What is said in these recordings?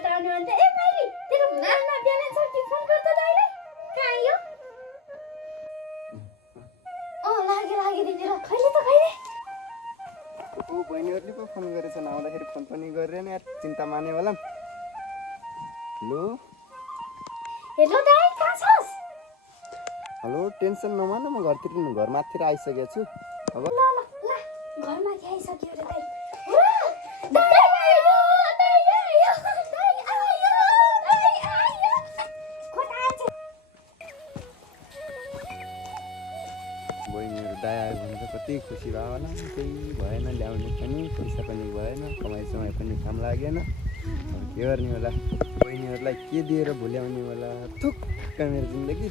बताउने भन्थे ए माइली तेरो मोबाइलमा ब्यालेन्स छ कि फोन गर्दा दाइले कहाँ आयो लागे दिदी र खैले त खैले ओ बहिनीहरुले पो फोन गरेछन् आउँदाखेरि फोन पनि गरेन यार चिन्ता माने होला हेलो दाइ कहाँ छस् हेलो टेन्सन नमान म घरमाथि आइसकेको छु अब ल घरमा आइसक्यो रे दाइ बहिनीहरु दाइ आयो भने त कति खुसी भयो होला केही भएन ल्याउने पनि पैसा पनि भएन कमाइ समय पनि काम लागेन के गर्ने होला बहिनीहरुलाई के दिएर भुल्याउने होला थुक्क मेरो जिन्दगी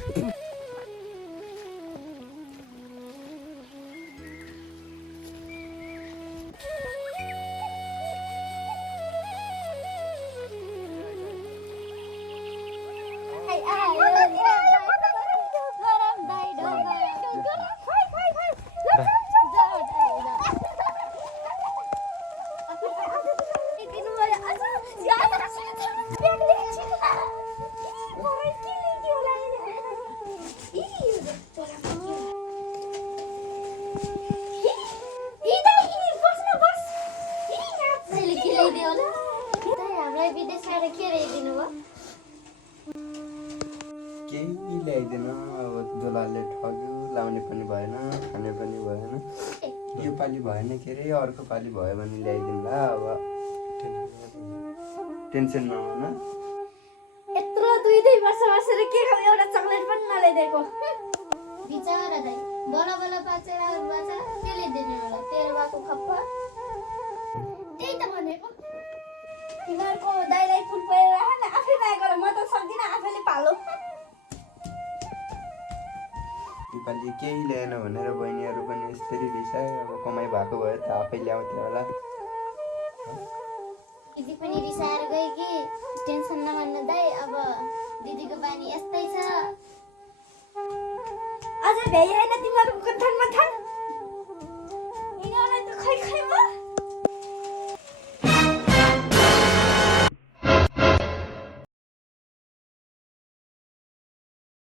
केही ल्याइदिन अब दुलाले ठग्यो लाउने पनि भएन खाने पनि भएन यो पालि भएन के अरे अर्को पालि भयो भने ल्याइदिउँला अब टेन्सन नहुन यत्रो दुई वर्ष बसेर के खाऊ एउटा चकलेट पनि नल्याइदिएको बिचारा दाइ बला बला पाचेर आउनु बाचा के ल्याइदिने होला तेरो बाको खप्पा त्यही त भनेको तिमीहरूको दाइलाई फुल परेर राख्न आफै माया गर म त सक्दिनँ आफैले पालो योपालि केही ल्याएन भनेर बहिनीहरू पनि यसरी रिसाए अब कमाइ भएको भए त आफै ल्याउँथ्यो होला दिदी पनि रिसाएर गए कि टेन्सन नमान्नु दाइ अब दिदीको बानी यस्तै छ अझ भ्याइ होइन तिमीहरूको कथन मथन यिनीहरूलाई त खै म